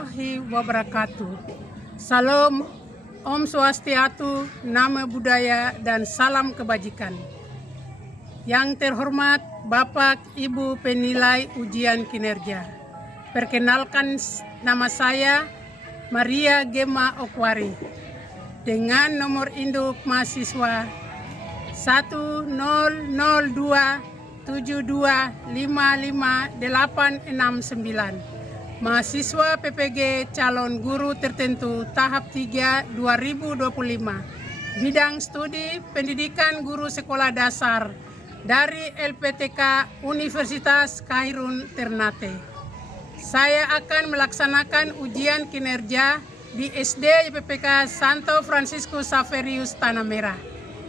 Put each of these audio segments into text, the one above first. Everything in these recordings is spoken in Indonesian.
warahmatullahi wabarakatuh. Salam, Om Swastiastu, Namo Buddhaya, dan salam kebajikan. Yang terhormat Bapak Ibu penilai ujian kinerja. Perkenalkan, nama saya Maria Gema Okwari dengan nomor induk mahasiswa 10027255869. Mahasiswa PPG calon guru tertentu tahap 3 2025. Bidang studi pendidikan guru sekolah dasar dari LPTK Universitas Khairun Ternate. Saya akan melaksanakan ujian kinerja di SD YPPK Santo Francisco Xaverius Tanah Merah,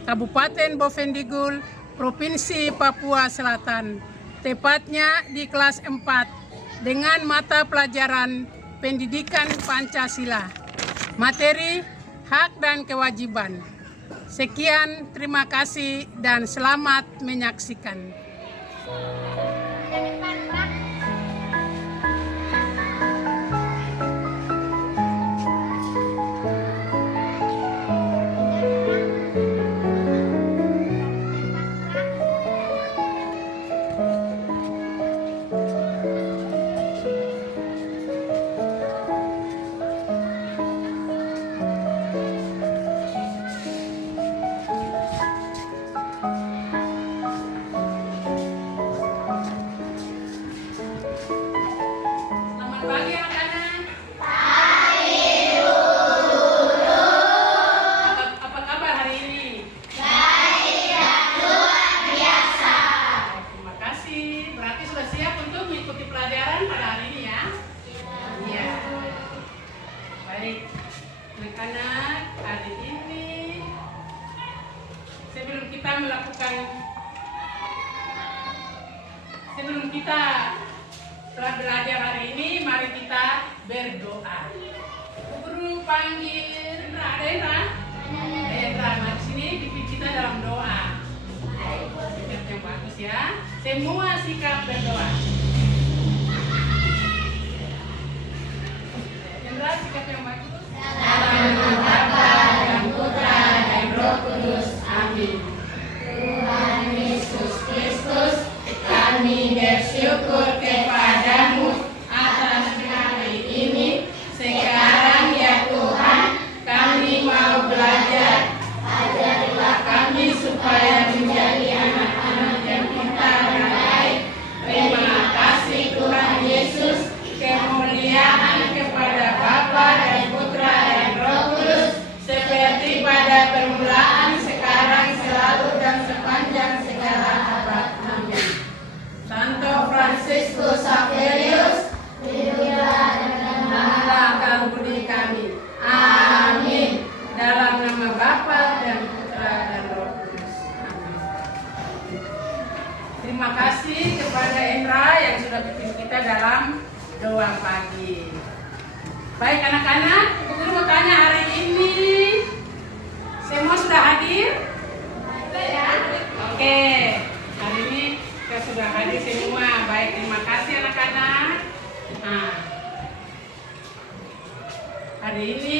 Kabupaten Bovendigul, Provinsi Papua Selatan, tepatnya di kelas 4 dengan mata pelajaran pendidikan Pancasila, materi hak dan kewajiban. Sekian, terima kasih dan selamat menyaksikan. Pagi anak-anak. Pagi guru. Apa kabar hari ini? Baik dan luar biasa. Terima kasih. Berarti sudah siap untuk mengikuti pelajaran pada hari ini ya? Iya. Baik. Anak-anak, hari ini sebelum kita telah belajar hari ini, mari kita berdoa. Guru panggil Rendra. Mari sini pimpin kita dalam doa. Sikap yang bagus ya. Semua sikap berdoa. Rendra, sikap yang bagus. Dalam nama Bapa dan Putra dan Roh Kudus. Amin. Tuhan Yesus Kristus, kami bersyukur kepadamu atas hari ini. Sekarang ya Tuhan, kami mau belajar. Ajarilah kami supaya menjadi anak-anak yang pintar dan baik. Terima kasih Tuhan Yesus. Kemuliaan kepada Bapa dan Putra dan Roh Kudus, seperti pada permulaan, sekarang, selalu, dan sepanjang segala abad. Amin. Santo Francisco Xaverius, lindungilah dan rahmatilah budi kami. Amin. Dalam nama Bapa dan Putra dan Roh Kudus. Amin. Terima kasih kepada Endra yang sudah bimbing kita dalam doa pagi. Baik anak-anak, Ibu Guru mau tanya hari ini semua sudah hadir? Ya. Oke. Hari ini kita sudah hadir semua. Baik, terima kasih anak-anak. Nah, hari ini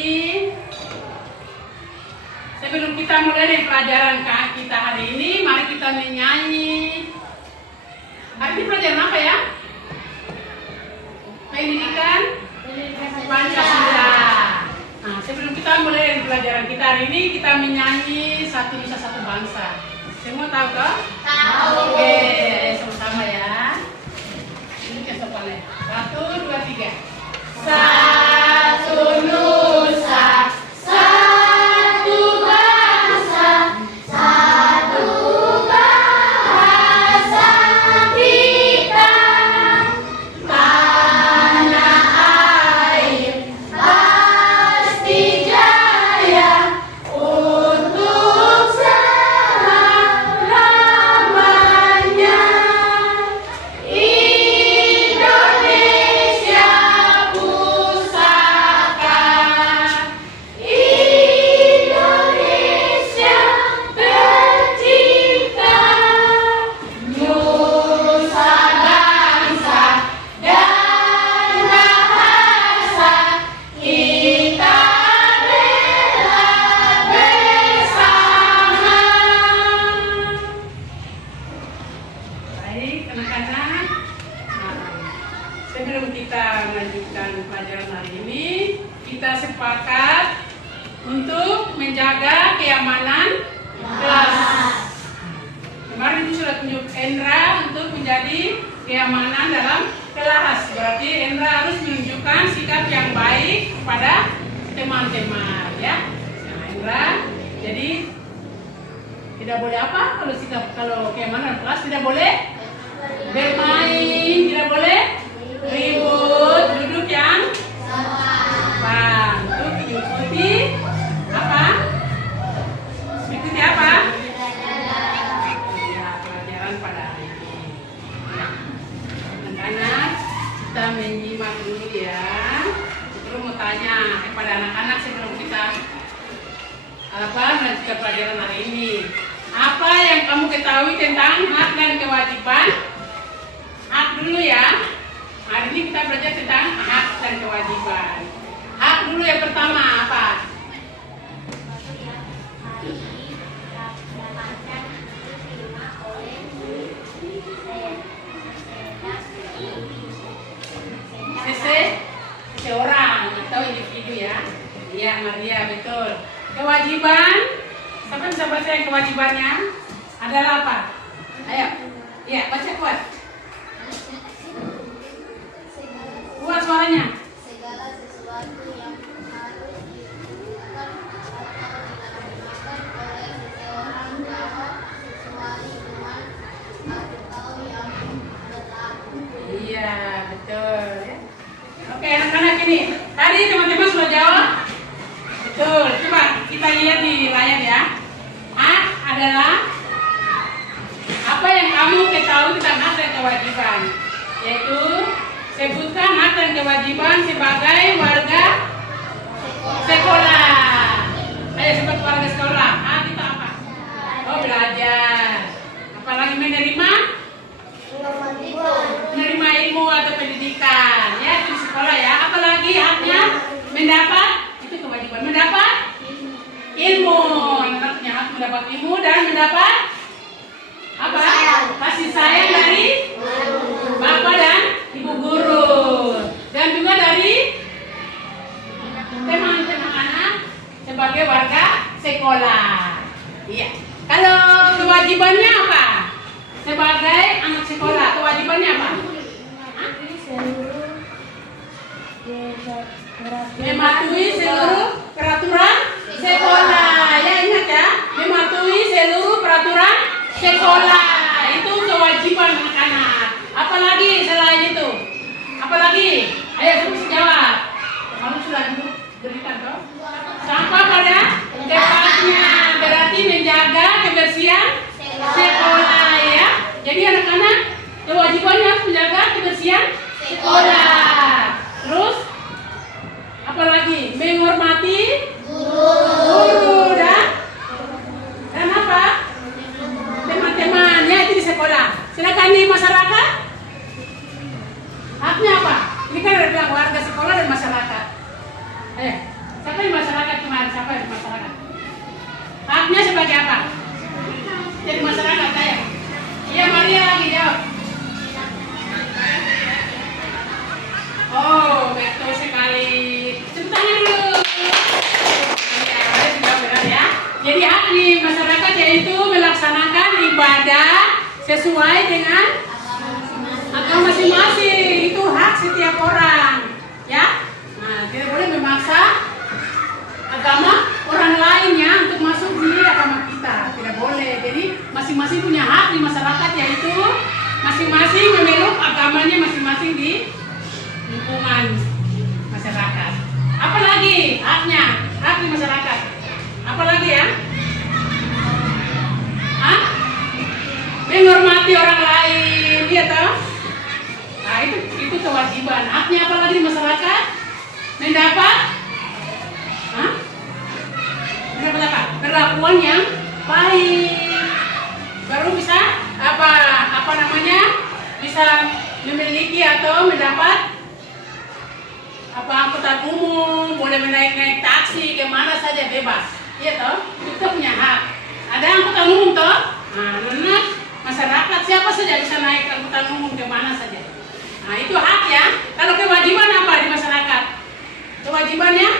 sebelum kita mulai dari pelajaran kita hari ini, mari kita menyanyi. Hari ini pelajaran apa ya? Pendidikan Pancasila. Nah, sebelum kita mulai dari pelajaran kita hari ini, kita menyanyi Satu Nusa Satu Bangsa. Semua tahu kah? Tahu. Oke, sama-sama ya. Ini kesopannya. 1, 2, 3. Satu Nusa, satu bangsa, satu bahasa kita. Tanah air pasti jaya untuk selama-lamanya. Indonesia sepakat untuk menjaga keamanan kelas. Kemarin itu sudah tunjuk Endra untuk menjadi keamanan dalam kelas. Berarti Endra harus menunjukkan sikap yang baik kepada teman-teman, ya. Nah, Endra, jadi tidak boleh apa kalau keamanan kelas tidak boleh bermain, tidak boleh ribut, duduk yang sama. Untuk mengikuti apa? Mengikuti apa? Pada hari ini. Anak-anak, kita menyimak dulu ya. Kita mau tanya kepada anak-anak sebelum kita melanjutkan pelajaran hari ini. Apa yang kamu ketahui tentang hak dan kewajiban? Hak dulu ya. Hari ini kita belajar tentang hak dan kewajiban. Hak dulu yang pertama apa? Seorang atau individu ya. Iya, Maria, betul. Kewajiban, siapa bisa baca yang kewajibannya? Adalah apa? Ayo, iya, baca kuat. Kuat suaranya. Segala sesuatu yang harus dilakukan atau dilakukan oleh seseorang dapat kecuali dengan atau yang berlaku. Iya, betul ya. Oke, anak-anak ini. Tadi teman-teman sudah jawab? Betul. Coba kita lihat di layar ya. Hak adalah apa yang kamu ketahui tentang hak dan kewajiban. Yaitu sebutkan hak dan kewajiban sebagai warga sekolah. Ayo sebut warga sekolah. Hak kita apa? Oh, belajar. Apalagi menerima ilmu atau pendidikan ya di sekolah ya. Apalagi haknya mendapat, itu kewajiban, mendapat ilmu. Anak punya hak mendapat ilmu dan mendapat apa? Kasih sayang dari bapak dan ibu guru, dan juga dari teman-teman anak sebagai warga sekolah. Iya. Kalau kewajibannya apa? Sebagai anak sekolah, kewajibannya apa? Mematuhi seluruh peraturan sekolah. Ya, ingat ya, mematuhi seluruh peraturan sekolah. Itu kewajiban anak-anak. Apalagi selain itu? Apalagi? Ayo terus jawab. Kamu sudah berikan toh? Sampah pada tempatnya. Berarti menjaga kebersihan sekolah ya. Jadi anak-anak kewajibannya harus menjaga kebersihan sekolah. Terus apalagi? Menghormati guru dan apa? Teman-teman ya, itu di sekolah. Silakan di masyarakat. Haknya apa? Ini kan ada bilang warga sekolah dan masyarakat. Siapa di masyarakat kemarin? Siapa di masyarakat? Haknya sebagai apa? Jadi masyarakat saya. Iya, Maria lagi jawab. Oh, betul sekali. Tepuk tangan dulu. Ya, sudah benar ya. Jadi hak di masyarakat yaitu melaksanakan ibadah sesuai dengan agama masing-masing. Itu hak setiap orang, ya. Nah, tidak boleh memaksa agama orang lainnya untuk masuk di agama kita. Tidak boleh. Jadi masing-masing punya hak di masyarakat, yaitu masing-masing memeluk agamanya masing-masing di lingkungan masyarakat. Apalagi haknya, hak di masyarakat. Apalagi ya? Menghormati orang lain, iya toh? Nah, itu kewajiban. Haknya apalagi di masyarakat? Mendapat perlakuan yang baik. Baru bisa bisa memiliki atau mendapat angkutan umum, boleh naik taksi kemana saja bebas, iya toh? Kita punya hak. Ada angkutan umum toh? Nah, masyarakat siapa saja bisa naik angkutan umum kemana saja. Nah, itu hak ya. Kalau kewajiban apa di masyarakat? Kewajibannya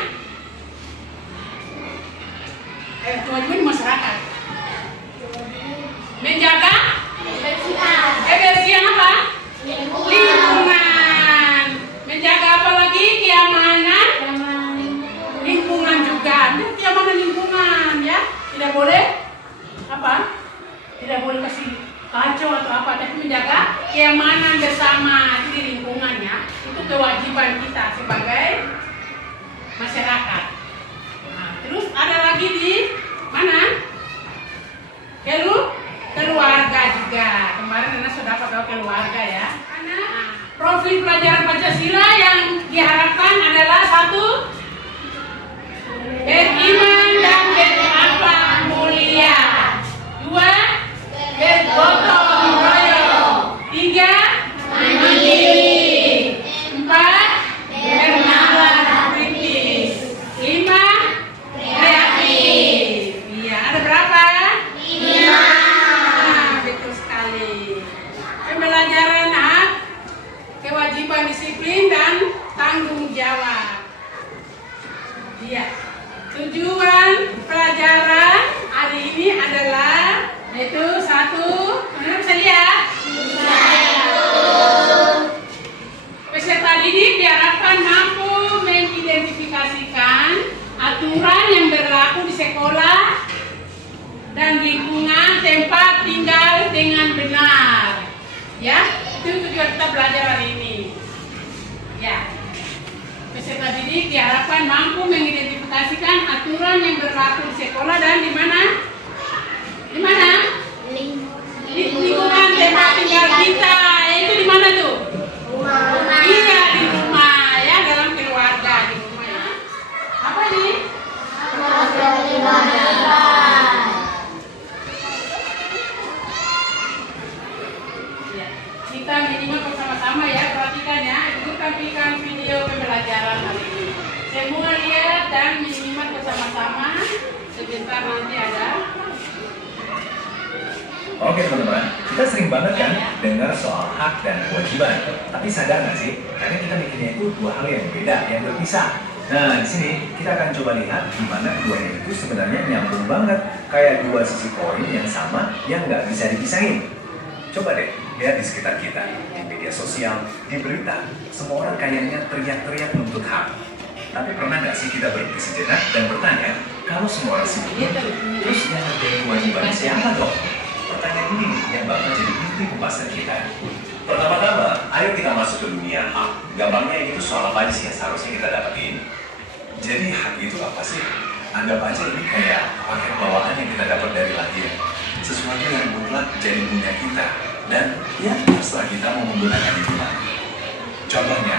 keluarga, ini keamanan lingkungan ya. Tidak boleh apa? Tidak boleh kasih kacau atau apa, tapi menjaga keamanan bersama di lingkungannya. Itu kewajiban kita sebagai masyarakat. Nah, terus ada lagi di mana? Keluarga juga. Kemarin Nana sudah dapat tahu keluarga ya. Karena profil pelajaran Pancasila yang diharapkan adalah satu, beriman dan berakhlak mulia. Dua, bergotong royong. Tiga, mandiri. Empat, bernalar kritis. Lima, kreatif. Iya, ada berapa? Betul sekali. Pembelajaran hak, kewajiban disiplin dan tanggung jawab. Iya. Tujuan pelajaran hari ini adalah yaitu satu, bisa lihat? Peserta didik diharapkan mampu mengidentifikasikan aturan yang berlaku di sekolah dan lingkungan tempat tinggal dengan benar. Ya, itu tujuan kita belajar hari ini. Ya. Peserta didik diharapkan mampu mengidentifikasikan aturan yang berlaku di sekolah dan di mana? Di mana? Di lingkungan tempat tinggal kita. Itu di mana tuh? Rumah. Iya, di rumah ya, dalam keluarga di rumah ya. Apa nih? Ya, kita minimal bersama-sama ya, perhatikan ya. Ibu tampilkan video pembelajaran hari ini. Semua lihat dan minimal bersama-sama. Sebentar nanti ada. Oke teman-teman, kita sering banget kan dengar soal hak dan kewajiban. Tapi sadar nggak sih, karena kita mikirnya itu dua hal yang berbeda, yang berpisah. Nah, di sini kita akan coba lihat gimana keduanya itu sebenarnya nyambung banget, kayak dua sisi koin yang sama yang nggak bisa dipisahin. Coba deh lihat di sekitar kita, di media sosial, di berita, semua orang kayaknya teriak-teriak menuntut hak. Tapi pernah nggak sih kita berhenti sejenak dan bertanya, kalau semua orang sibuk itu, terus yang ngerjain kewajiban siapa dong? Pertanyaan ini yang bakal jadi inti pembahasan kita. Pertama-tama, ayo kita masuk ke dunia hak. Gampangnya itu soal apa aja sih yang seharusnya kita dapetin? Jadi hak itu apa sih? Anggap aja ini kayak paket bawaan yang kita dapat dari lahir. Sesuatu yang mutlak jadi punya kita. Dan ya, terserah kita mau menggunakan itu mana. Contohnya,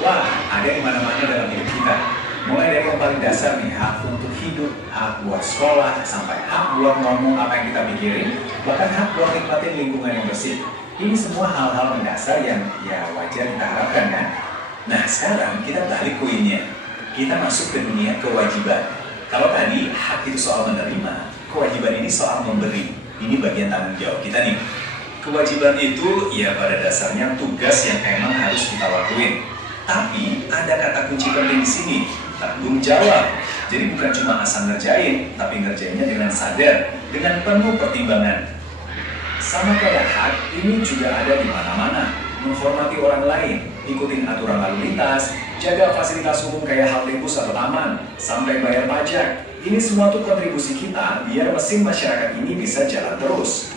wah, ada di mana-mana dalam hidup kita. Mulai dari yang paling dasar nih, hak untuk hidup, hak buat sekolah, sampai hak buat ngomong apa yang kita pikirin, bahkan hak buat nikmatin lingkungan yang bersih. Ini semua hal-hal mendasar yang ya wajar kita harapkan kan? Nah sekarang kita balik koinnya. Kita masuk ke dunia kewajiban. Kalau tadi hak itu soal menerima, kewajiban ini soal memberi. Ini bagian tanggung jawab kita nih. Kewajiban itu ya pada dasarnya tugas yang emang harus kita lakuin. Tapi ada kata kunci penting di sini, tanggung jawab. Jadi bukan cuma asal ngerjain, tapi ngerjainnya dengan sadar, dengan penuh pertimbangan. Sama kayak hak, ini juga ada di mana-mana. Menghormati orang lain, ikutin aturan lalu lintas, jaga fasilitas umum kayak halte bus atau taman, sampai bayar pajak. Ini semua tuh kontribusi kita biar mesin masyarakat ini bisa jalan terus.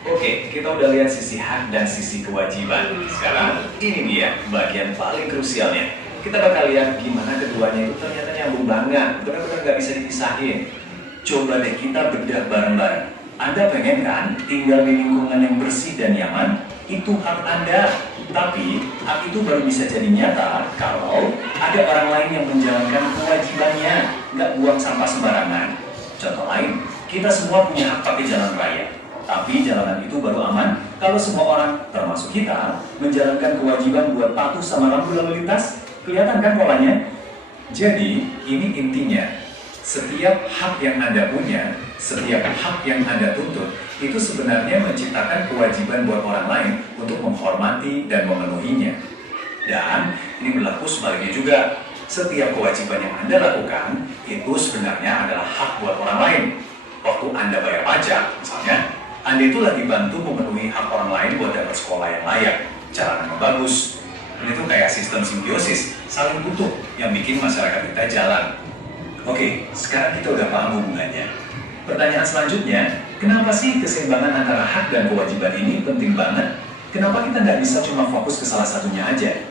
Oke, kita udah lihat sisi hak dan sisi kewajiban. Sekarang, ini dia bagian paling krusialnya. Kita bakal lihat gimana keduanya itu ternyata nyambung banget, benar-benar nggak bisa dipisahin. Coba deh kita bedah bareng-bareng. Anda pengen kan tinggal di lingkungan yang bersih dan nyaman? Itu hak Anda. Tapi, hak itu baru bisa jadi nyata kalau ada orang lain yang menjalankan kewajibannya, nggak buang sampah sembarangan. Contoh lain, kita semua punya hak pakai jalan raya. Tapi jalanan itu baru aman kalau semua orang, termasuk kita, menjalankan kewajiban buat patuh sama lampu lalu lintas. Kelihatan kan polanya? Jadi, ini intinya. Setiap hak yang Anda punya, setiap hak yang Anda tuntut, itu sebenarnya menciptakan kewajiban buat orang lain untuk menghormati dan memenuhinya. Dan ini berlaku sebaliknya juga. Setiap kewajiban yang Anda lakukan, itu sebenarnya adalah hak buat orang lain. Waktu Anda bayar pajak, misalnya, Anda itu lagi bantu memenuhi hak orang lain buat dapat sekolah yang layak, jalanan yang bagus. Ini tuh kayak sistem simbiosis, saling butuh yang bikin masyarakat kita jalan. Oke, sekarang kita udah paham hubungannya. Pertanyaan selanjutnya, kenapa sih keseimbangan antara hak dan kewajiban ini penting banget? Kenapa kita nggak bisa cuma fokus ke salah satunya aja?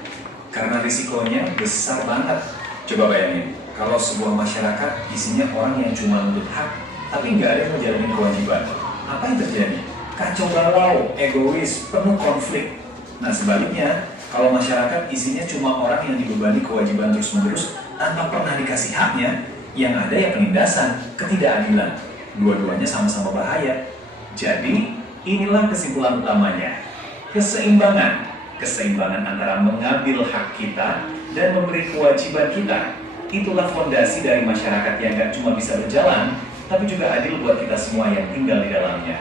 Karena risikonya besar banget. Coba bayangin, kalau sebuah masyarakat isinya orang yang cuma nuntut hak, tapi nggak ada yang menjalani kewajiban. Apa yang terjadi? Kacau balau, egois, penuh konflik. Nah sebaliknya, kalau masyarakat isinya cuma orang yang dibebani kewajiban terus-menerus tanpa pernah dikasih haknya, yang ada ya penindasan, ketidakadilan. Dua-duanya sama-sama bahaya. Jadi, inilah kesimpulan utamanya. Keseimbangan. Keseimbangan antara mengambil hak kita dan memberi kewajiban kita. Itulah fondasi dari masyarakat yang gak cuma bisa berjalan, tapi juga adil buat kita semua yang tinggal di dalamnya.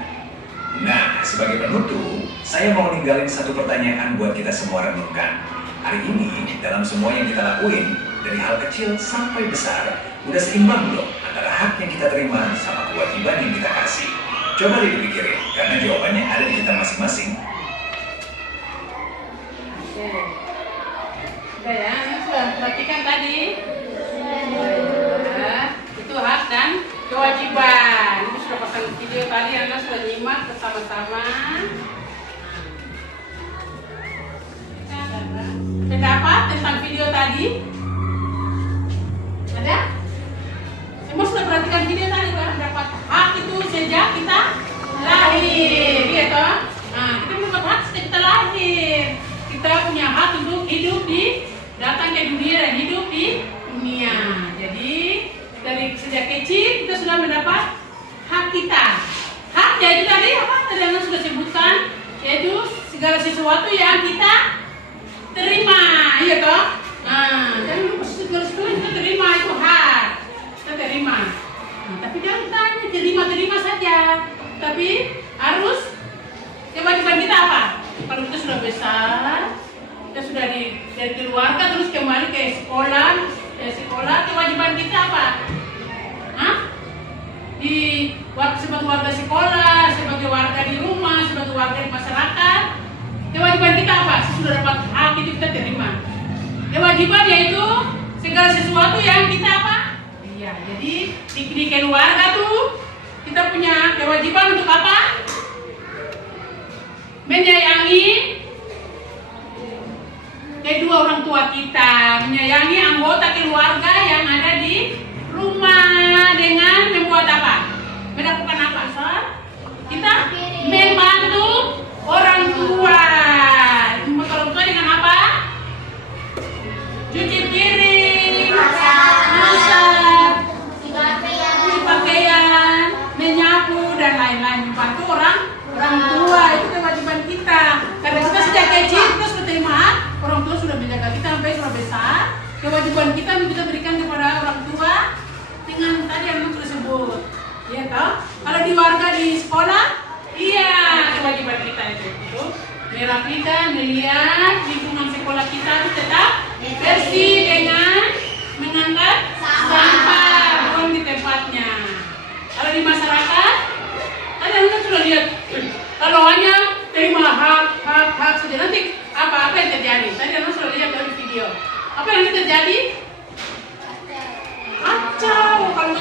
Nah, sebagai penutup, saya mau ninggalin satu pertanyaan buat kita semua renungkan. Hari ini, dalam semua yang kita lakuin, dari hal kecil sampai besar, udah seimbang belum antara hak yang kita terima sama kewajiban yang kita kasih? Coba deh dipikirin, karena jawabannya ada di kita masing-masing. Oke. Udah ya, ini sudah perhatikan tadi. Itu hak dan kewajiban. Ini sudah pasang video tadi, Anda sudah nyimak bersama-sama. Pendapat tentang video tadi? Ada? Semua sudah perhatikan video tadi kan? Dapat hak itu sejak kita lahir, gitu. Nah, kita mendapat hak sejak kita lahir. Kita punya hak untuk hidup datang ke dunia dan hidup di dunia. Jadi dari sejak kecil kita sudah mendapat hak kita. Hak yaitu tadi apa? Tadi Anda sudah sebutkan, yaitu segala sesuatu yang kita terima, iya toh? Nah, jangan lupa segala sesuatu yang kita terima itu hak. Kita terima. Nah, tapi jangan tanya terima saja. Tapi harus kewajiban kita apa? Kalau kita sudah besar, kita sudah dari keluarga terus kembali ke sekolah, kewajiban kita apa? Hah? Sebagai warga sekolah, sebagai warga di rumah, sebagai warga di masyarakat, kewajiban kita apa? Sudah dapat hak itu kita terima. Kewajiban yaitu segala sesuatu yang kita apa? Iya, jadi di keluarga tuh kita punya kewajiban untuk apa? Menyayangi kedua orang tua kita, menyayangi anggota keluarga yang ada di rumah dengan membuat apa? Melakukan apa, Sar? Kita membantu orang tua. Membantu orang tua dengan apa? Cuci piring, masak, cuci pakaian, menyapu dan lain-lain. Membantu orang tua itu kewajiban kita. Karena kita sejak kecil kita sudah terima hak, orang tua sudah menjaga kita sampai sudah besar. Kewajiban kita kita berikan kepada orang tua dengan tadi yang sudah sebut. Iya toh? Kalau di warga di sekolah, iya kewajiban kita itu merapikan, melihat lingkungan sekolah kita itu tetap bersih dengan mengangkat sampah buang di tempatnya. Kalau di masyarakat, tadi Anda sudah lihat, kalau hanya terima hak saja nanti apa yang terjadi? Tadi Anda sudah lihat dari video. Apa yang terjadi? Kacau. Kalau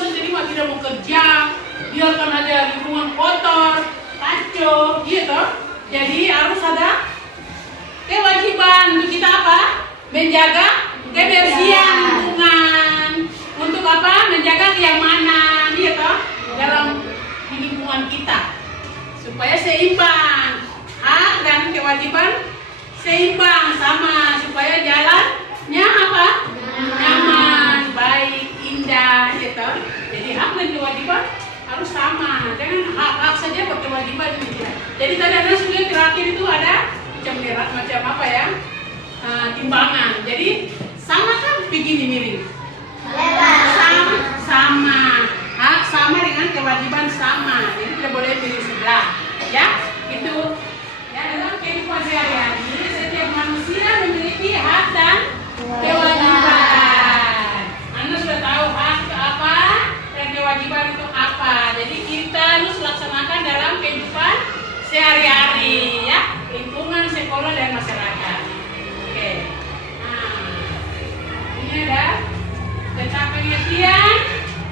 terima tidak mau kerja, biarkan aja lingkungan kotor, kacau, gitu. Jadi harus ada kewajiban untuk kita apa? Menjaga kebersihan lingkungan. Untuk apa? Menjaga kenyamanan, gitu, dalam lingkungan kita. Supaya seimbang, hak dan kewajiban seimbang sama, supaya jalannya apa? Nyaman, baik, indah, gitu. Jadi hak dan kewajiban harus sama, jangan hak saja berkewajiban gitu. Jadi tadi ada sudah terakhir itu ada macam apa ya? Timbangan. Jadi sama kan begini miring. Sama. Hak sama dengan kewajiban sama. Jadi tidak boleh pilih sebelah. Ya, itu. Ya, dalam kehidupan sehari-hari setiap manusia memiliki hak dan kewajiban. Anda sudah tahu hak itu apa dan kewajiban itu apa. Jadi kita harus laksanakan dalam kehidupan sehari-hari, ya, lingkungan sekolah dan masyarakat. Oke. Nah, ini ada pengertian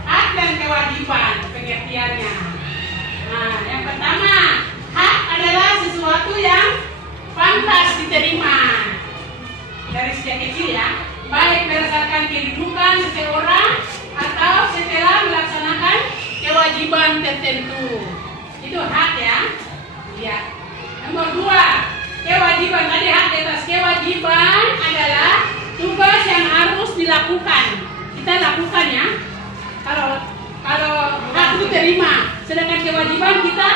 hak dan kewajiban pengertiannya. Nah, yang pertama, hak adalah sesuatu yang pantas diterima dari sejak kecil ya, baik berdasarkan kedudukan seseorang atau setelah melaksanakan kewajiban tertentu. Itu hak ya. Ya. Nomor 2, kewajiban. Tadi hak di atas. Kewajiban adalah tugas yang harus dilakukan. Kita lakukan ya. Kalau hak itu terima, sedangkan kewajiban kita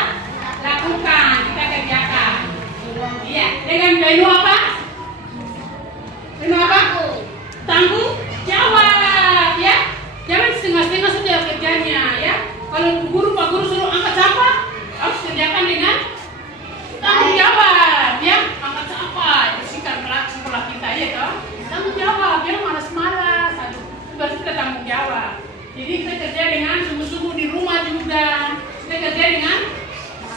lakukan, kita kerjakan. Iya. Dengan penuh apa? Penuh apa? Tanggung jawab ya. Jangan setengah-setengah saja kerjanya ya. Kalau Pak guru suruh angkat sampah, harus kerjakan dengan tanggung jawab ya. Angkat sampah, bersihkan sekolah kita ya toh. Tanggung jawab, jangan malas-malas. Aduh, berarti kita tanggung jawab. Jadi kita kerja dengan sungguh-sungguh di rumah juga. Kita kerja dengan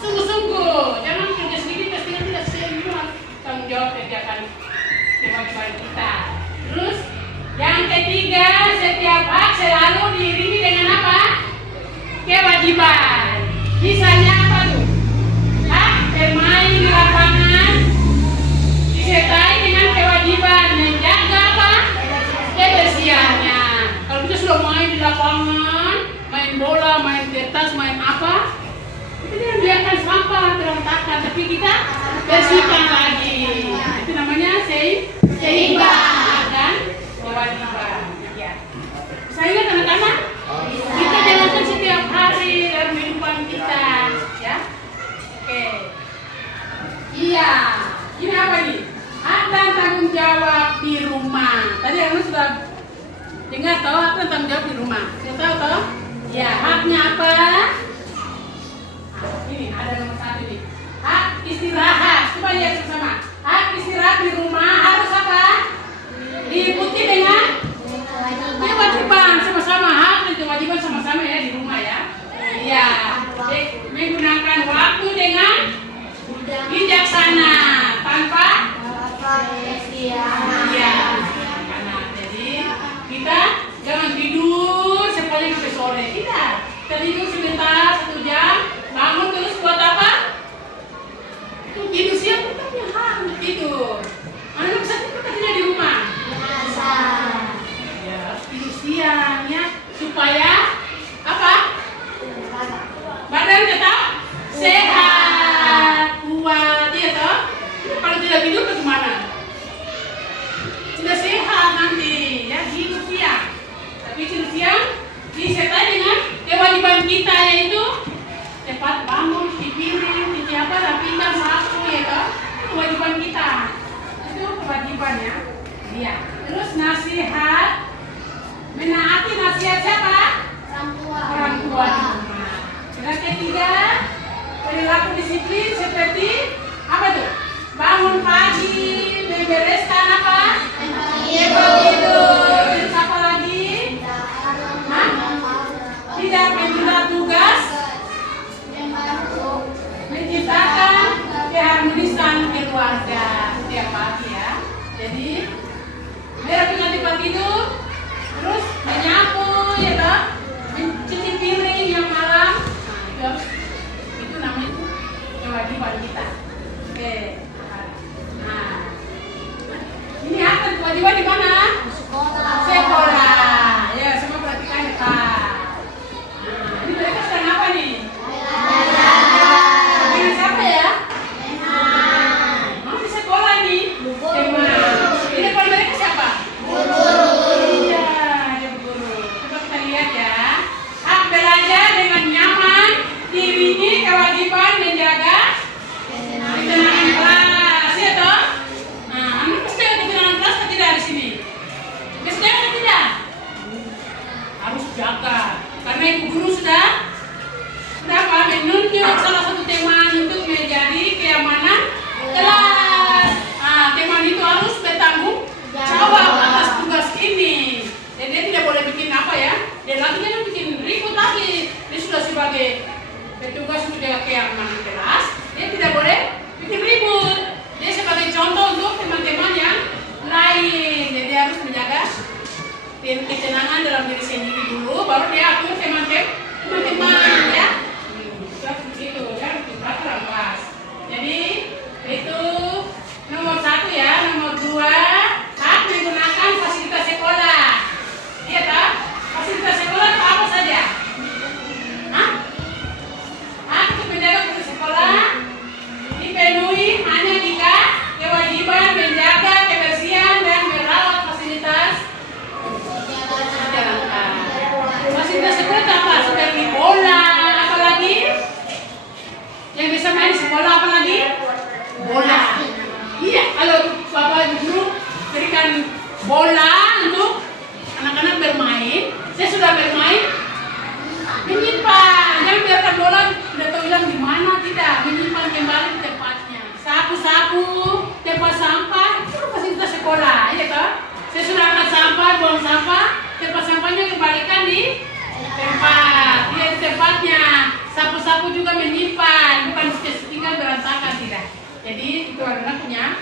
sungguh-sungguh. Jangan kerja sedikit, pastinya tidak semua tanggung jawab kerjakan kewajiban kita. Terus yang ketiga, setiap hak selalu diiringi dengan apa? Kewajiban. Misalnya apa tuh? Hak bermain di lapangan disertai dengan kewajiban menjaga apa? Kebersihannya. Kalau kita sudah main di lapangan, main bola, main kertas, main apa, itu dia biarkan sampah berantakan, tapi kita bersihkan lagi. Itu namanya seimbang dan kewajiban. Ya. Saya anak-anak, kita jalankan setiap hari dalam kehidupan kita, ya. Oke. Iya. Ini apa nih? Hak dan tanggung jawab di rumah. Tadi kamu sudah dengar tahu hak dan tanggung jawab di rumah. Sudah tahu toh? Ya, haknya apa? Ini ada nomor 1 nih. Hak istirahat. Coba lihat bersama. Hak istirahat di rumah harus apa? Diikuti dengan kewajiban sama-sama. Hak dan kewajiban sama-sama ya di rumah ya. Iya. Menggunakan waktu dengan bijaksana tanpa iya. Jadi kita jangan tidur sepanjang sampai sore. Tidak. Kita tidur sebentar 1 jam, bangun terus buat apa? Tidur siang kita punya hak untuk tidur. Anak bisa tidur tidak di rumah. Ya, tidur siang ya supaya apa? Badan tetap sehat, kuat, ya toh. Kalau tidak tidur bagaimana? Tidak sehat nanti ya, tidur siang. Tapi tidur siang disertai dengan kewajiban kita yaitu cepat bangun, cuci piring, cuci apa, rapikan sapu ya toh. Itu kewajiban kita. Itu kewajibannya. Iya. Terus nasihat, menaati nasihat siapa? Orang tua di rumah. Yang ketiga, perilaku disiplin seperti apa tuh? Bangun pagi, membereskan apa? Tempat tidur. Terus apa lagi? Tidak menunda tugas, menciptakan keharmonisan keluarga setiap pagi ya. Jadi merapikan tempat tidur, terus menyapu ya toh, mencuci piring yang malam. Nah, itu namanya kewajiban kita. Oke. Nah, ini apa kewajiban di mana? Sekolah. Ya, semua perhatikan ya Pak. Nah, ini mereka sedang apa nih? Dengan siapa ya? Mau di sekolah nih? Ini kalau mereka siapa? Iya, ada guru. Coba kita lihat ya. Hak belajar dengan nyaman, diiringi kewajiban menjaga ketenangan kelas, ya toh? Nah, anda pasti ada ketenangan kelas atau tidak di sini? Pasti atau tidak? Harus jaga, karena ibu guru sudah apa? Menunjuk salah satu teman untuk menjadi keamanan kelas. Nah, teman itu harus bertanggung jawab atas tugas ini. Dan dia tidak boleh bikin apa ya? Dan lagi dia bikin ribut lagi. Dia sudah sebagai petugas untuk jaga keamanan kelas, dia tidak boleh bikin ribut. Dia sebagai contoh untuk teman-teman yang lain. Jadi harus menjaga ketenangan dalam diri baru diatur teman-teman ya. Itu ya, kita kelas. Jadi itu nomor 1 ya, nomor 2 hak menggunakan fasilitas sekolah. Iya tak? Fasilitas sekolah itu apa saja? Hah? Hak untuk menjaga fasilitas sekolah dipenuhi hanya jika kewajiban menjaga kebersihan dan merawat fasilitas dijalankan. Fasilitas sekolah itu apa? Seperti bola, apalagi yang bisa main di sekolah, apalagi bola. Iya, kalau bapak guru berikan bola untuk anak-anak bermain, saya sudah bermain, menyimpan, jangan biarkan bola tidak tahu hilang di mana, tidak, menyimpan kembali di tempatnya. Sapu-sapu, tempat sampah, itu fasilitas sekolah, ya kan? Saya sudah angkat sampah, buang sampah, tempat sampahnya kembalikan di tempat, dia di tempatnya. Sapu-sapu juga menyimpan, bukan tinggal berantakan, tidak. Jadi itu adalah punya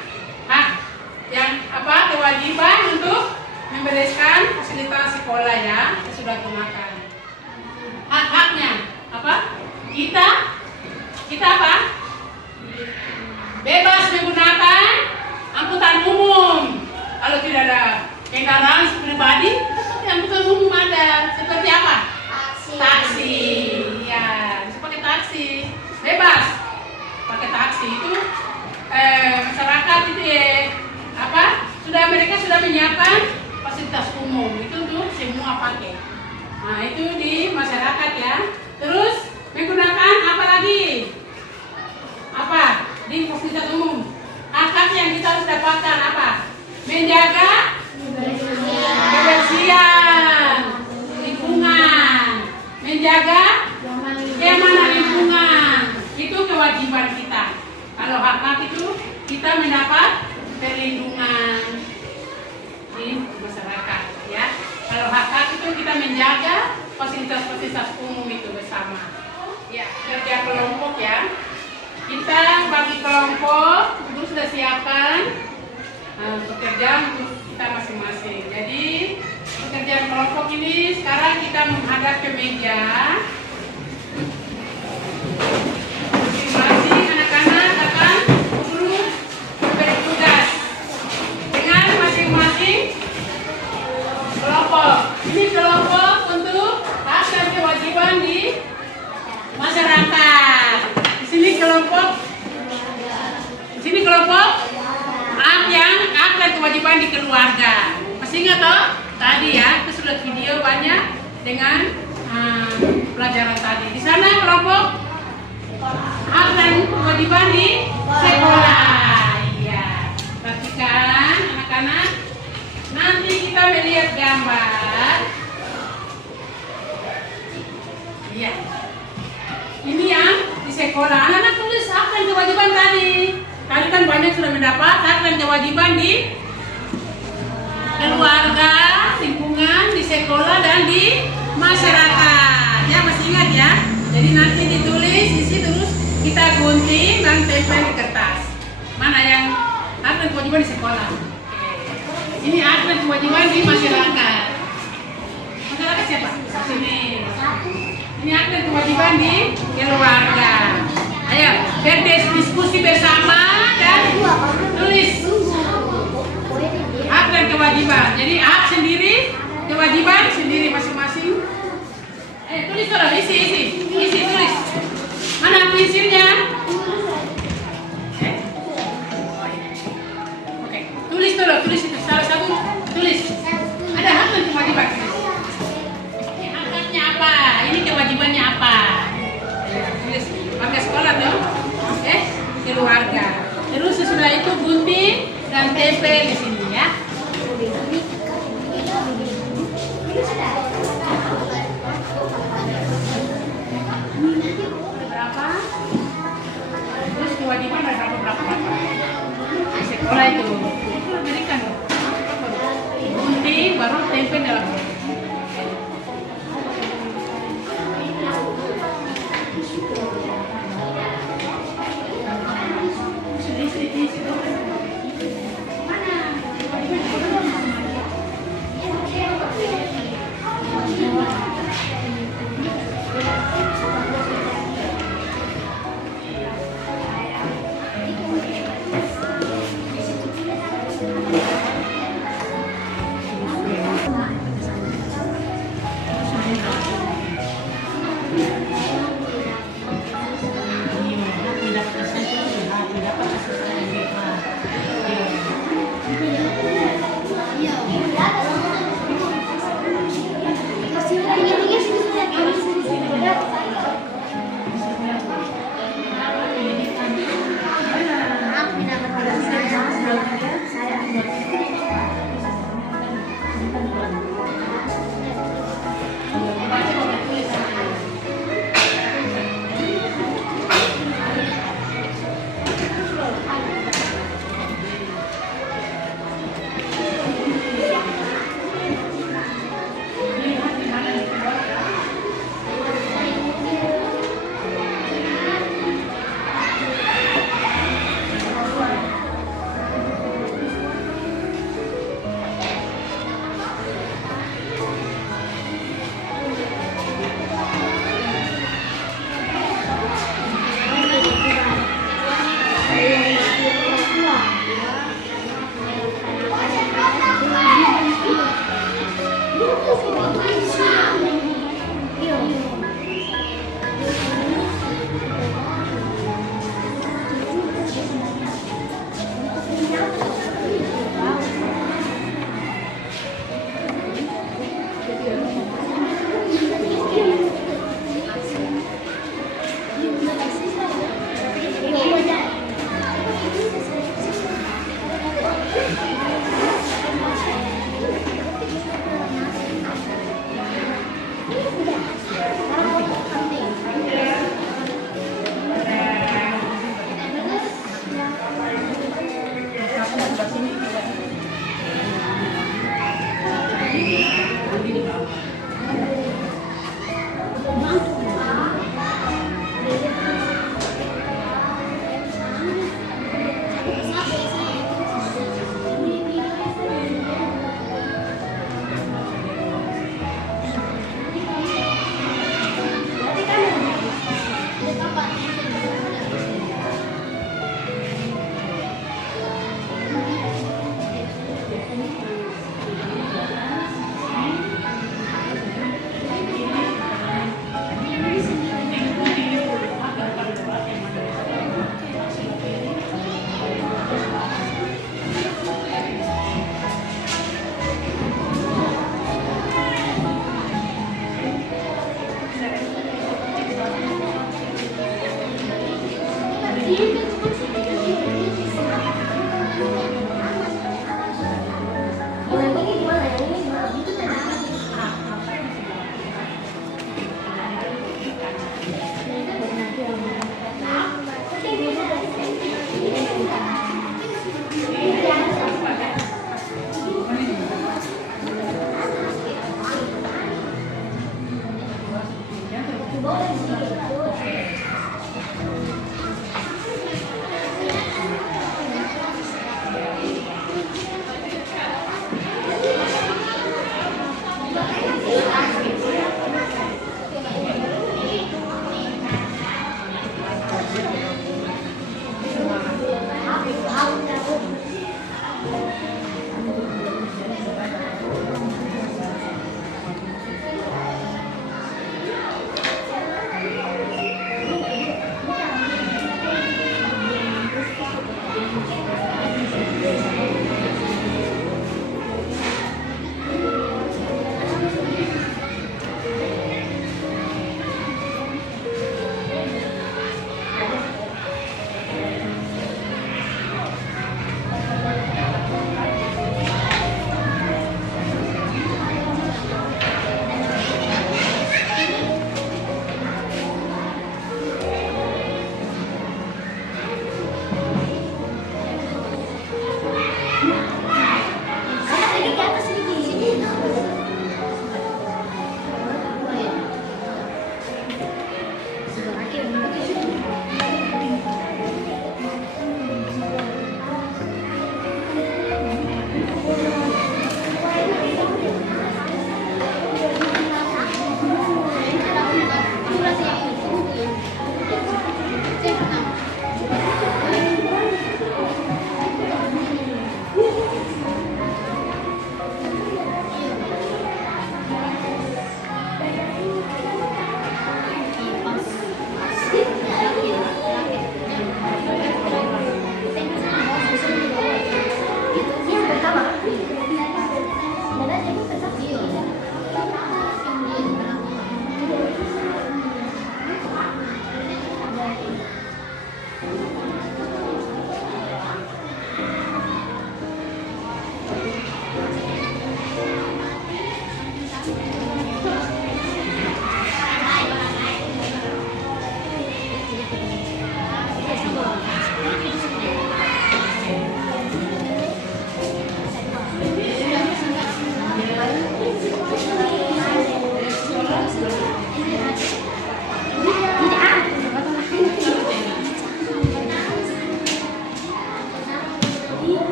hak yang apa, kewajiban untuk membereskan fasilitas sekolah ya, saya sudah gunakan. Hak-haknya apa? Kita apa? Bebas menggunakan angkutan umum. Kalau tidak ada kendaraan pribadi, tetapi angkutan umum ada. Seperti apa? Taksi. Ya, bisa pakai taksi. Bebas pakai taksi itu. Masyarakat itu mereka sudah menyiapkan fasilitas umum itu untuk semua pakai. Nah itu di masyarakat ya. Terus menggunakan apa lagi? Apa di fasilitas umum? Hak yang kita harus dapatkan apa? Menjaga kebersihan lingkungan, menjaga keamanan lingkungan. Itu kewajiban kita. Kalau hak-hak itu kita mendapat perlindungan di masyarakat ya. Kalau hak-hak itu kita menjaga fasilitas-fasilitas umum itu bersama. Ya, kerja kelompok ya. Kita bagi kelompok itu sudah siapkan pekerjaan untuk kita masing-masing. Jadi pekerjaan kelompok ini sekarang kita menghadap ke meja. Masing-masing anak-anak akan memberi tugas dengan masing-masing kelompok. Ini kelompok untuk hak dan kewajiban di masyarakat. Di sini kelompok hak dan kewajiban di keluarga. Masih ingat toh? Tadi ya, kita sudah video banyak dengan pelajaran tadi. Di sana kelompok hak dan kewajiban di sekolah. Iya. Perhatikan anak-anak. Nanti kita melihat gambar. Iya. Ini yang di sekolah. Anak-anak tulis hak dan kewajiban tadi. Tadi kan banyak sudah mendapat hak dan kewajiban di keluarga, lingkungan, di sekolah dan di masyarakat. Ya masih ingat ya. Jadi nanti ditulis isi terus kita gunting dan tempel di kertas. Mana yang hak dan kewajiban di sekolah? Oke. Ini hak dan kewajiban di masyarakat. Masyarakat siapa? Sini. Ini hak dan kewajiban di keluarga. Ayo, berdiskusi bersama dan tulis hak dan kewajiban. Jadi hak sendiri, kewajiban sendiri masing-masing. Tulis dulu, isi tulis. Mana pensilnya? Oke, tulis dulu, tulis itu salah satu tulis. Ada hak dan kewajiban. Haknya apa? Ini kewajibannya apa? Tulis. Pakai sekolah tuh, keluarga. Terus sesudah itu gunting dan tempel di sini ya. Berapa? Terus kewajiban ada berapa? Di sekolah itu berikan gunting baru tempel dalam. Mana?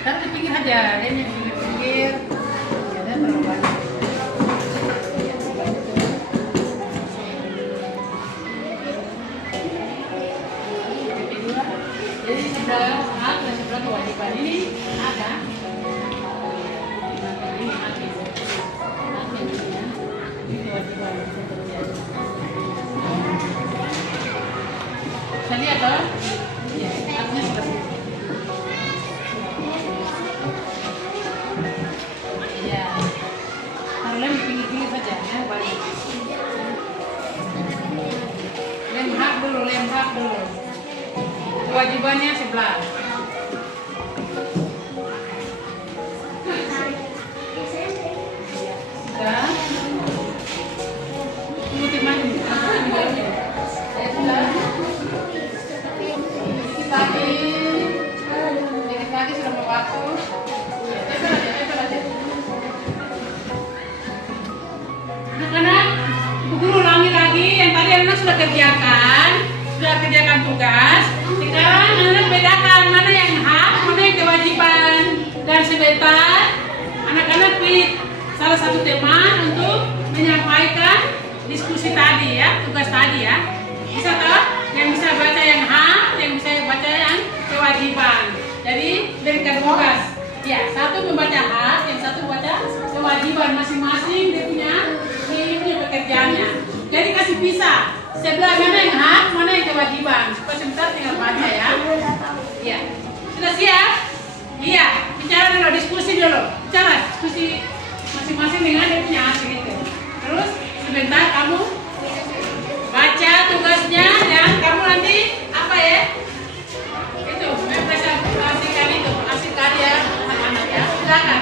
Taruh di pinggir aja, dia yang di pinggir. Jangan terlalu banyak. Jadi sebelah hak dan sebelah kewajiban ini ada. Ini hak ini. Hak ini ya. Ini kewajiban. Bisa lihat toh? Ya, haknya seperti ini. Ya, taruh di pinggir-pinggir saja ya, banyak. Lem hak dulu. Kewajibannya sebelah. Sudah. Ikuti mana? Sudah. Dikit lagi sudah mau waktu. Tempel aja. Anak-anak, guru ulangi lagi yang tadi anak sudah kerjakan tugas. Sekarang anak bedakan mana yang hak, mana yang kewajiban. Dan sebentar anak-anak pilih salah satu teman untuk menyampaikan diskusi tadi ya, tugas tadi ya. Bisa toh? Yang bisa baca yang hak, yang bisa baca yang kewajiban. Jadi berikan tugas. Ya, satu membaca hak, yang satu baca kewajiban masing-masing dia punya pekerjaannya. Jadi kasih pisah. Sebelah mana yang hak, mana yang kewajiban. Supaya sebentar tinggal baca ya. Iya. Sudah siap? Iya. Bicara dulu, diskusi dulu. Diskusi masing-masing dengan dia punya hasil itu. Terus sebentar kamu baca tugasnya dan kamu nanti apa ya? Itu mempresentasikan itu hasil karya anak-anak ya. Silakan.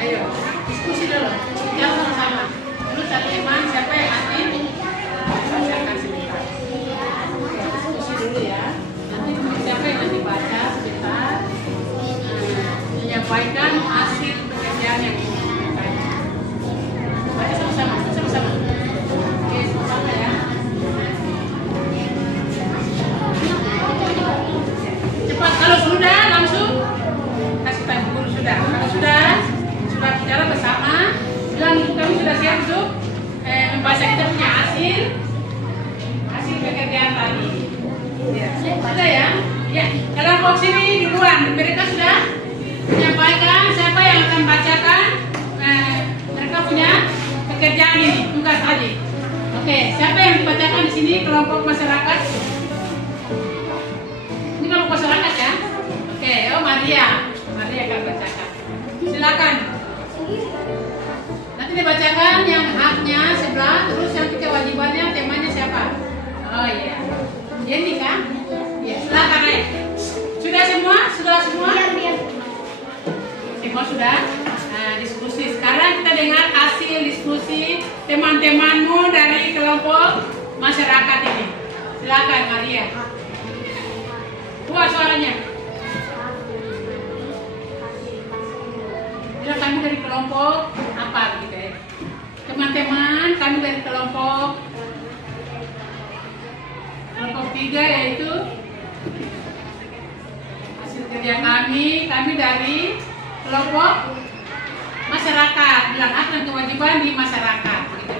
Ayo, diskusi dulu. Jangan sama-sama. Dulu cari teman siapa yang nanti bacakan sebentar. Diskusi dulu ya. Nanti siapa yang nanti baca sebentar. Menyampaikan hasil pekerjaan yang dilakukan. Baca sama-sama. Oke, sama-sama ya. Cepat, kalau sudah langsung kasih tahu guru sudah. Kalau sudah bicara bersama, bilang kami sudah siap untuk membaca kita punya hasil pekerjaan tadi. Ya, sudah ya. Ya, kelompok sini duluan. Mereka sudah menyampaikan siapa yang akan bacakan mereka punya pekerjaan ini, tugas tadi. Oke, siapa yang dibacakan di sini? Kelompok masyarakat. Ini kelompok masyarakat ya. Oke, Maria akan bacakan. Silakan. Nanti dibacakan yang haknya sebelah, terus yang kewajibannya temanya siapa? Oh iya. Jenny kan? Ya, silakan ya. Sudah semua? Semua sudah? Nah, diskusi. Sekarang kita dengar hasil diskusi teman-temanmu dari kelompok masyarakat ini. Silakan Maria. Buat suaranya. Bila kami dari kelompok apa gitu ya. Teman-teman, kami dari kelompok 3 yaitu hasil kerja kami dari kelompok masyarakat, bilang hak dan kewajiban di masyarakat gitu.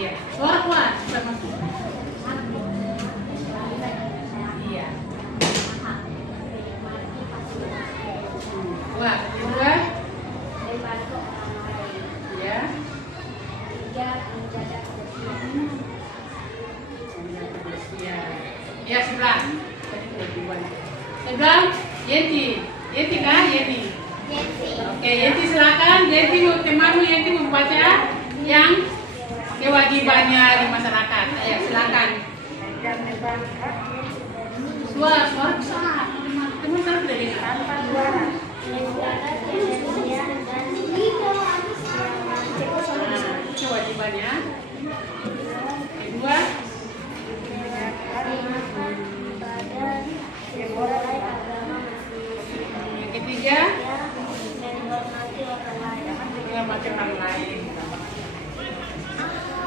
Iya, suara kuat sudah masuk. Iya. Wah, kedua. Ya. Ya sebelah. Sebelah Yenti kan? Yenti. Oke, Yenti silakan. Temanmu Yenti membaca yang kewajibannya di masyarakat. Ayo silakan. Suara besar. Teman saya tidak dengar. Kewajibannya. Kedua. Yang ketiga, menghormati orang lain.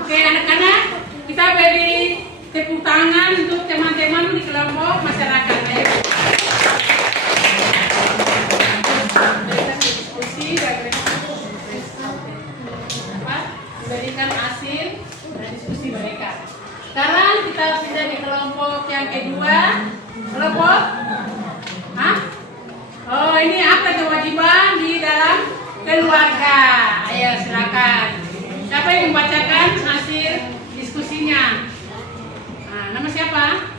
Oke anak-anak, Tepuk tangan untuk teman-teman di kelompok masyarakat. Ayo. Berikan diskusi dan berikan hasil dan diskusi mereka. Sekarang kita sudah di kelompok yang kedua. Kelompok? Hah? Oh, ini apa kewajiban di dalam keluarga? Ayo silakan. Siapa yang membacakan hasil diskusinya? Nah, nama siapa?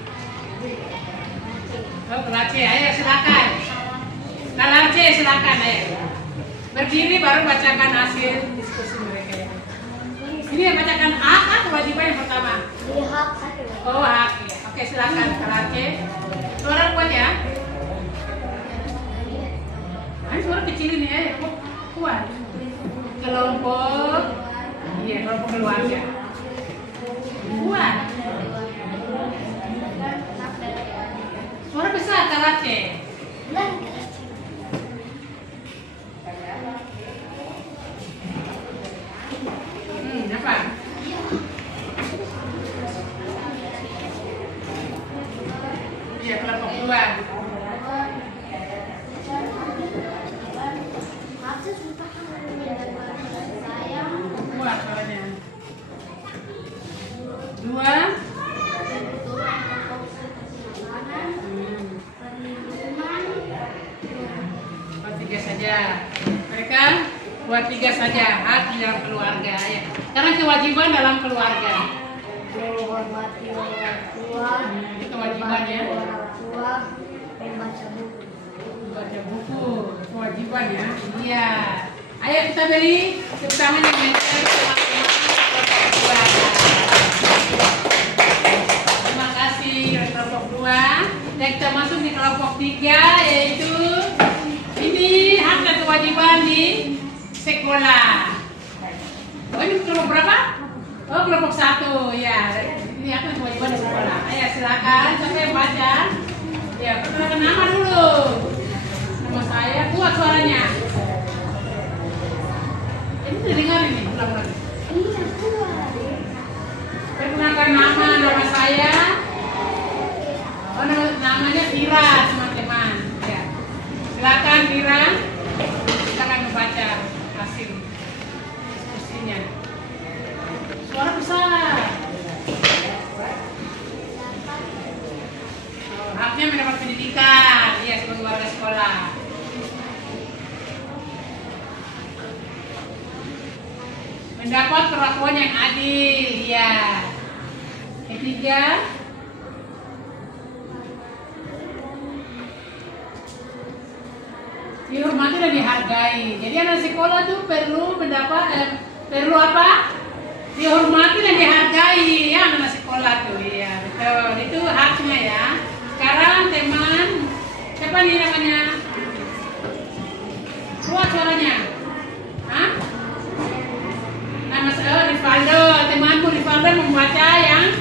Oh, Kalace. Ayo silakan. Kalace silakan ayo. Berdiri baru bacakan hasil diskusi mereka ya. Ini yang bacakan hak atau kewajiban yang pertama? Hak satu. Oh, hak ya. Oke, silakan Kalace. Suara kuat ya. Ini suara kecil ini ya, kuat. Kelompok, iya kelompok keluarga. Kuat. Suara besar Kalace. Apa? Iya kelompok dua. Kuat suaranya. Dua. Buat tiga saja. Mereka buat tiga saja. Hak di dalam keluarga ya. Karena kewajiban dalam keluarga. Menghormati orang tua. Itu kewajibannya. Orang tua membaca buku. Baca buku kewajiban ya. Iya. Ayo kita beri tepuk tangan yang mentor teman-teman kelompok dua. Terima kasih kelompok dua. Dan kita masuk di kelompok tiga yaitu ini hak dan kewajiban di sekolah. Oh ini kelompok berapa? Oh kelompok satu ya. Ini hak dan kewajiban di sekolah. Ayo silakan siapa yang baca? Ya perkenalkan nama dulu. Nama saya kuat suaranya. Ini terdengar ini ulang-ulang. Perkenalkan nama saya. Oh namanya Vira teman-teman. Ya. Silakan Vira. Silakan membaca hasil diskusinya. Suara besar. Haknya mendapat pendidikan, ya sebagai warga sekolah. Mendapat perlakuan yang adil, ya. Ketiga, dihormati dan dihargai. Jadi anak sekolah tuh perlu mendapat perlu apa? Dihormati dan dihargai ya anak sekolah tuh, ya betul. Itu haknya ya. Sekarang teman, siapa nih namanya? Kuat suaranya? Hah? Nama saya Rivaldo, temanku Rivaldo membaca yang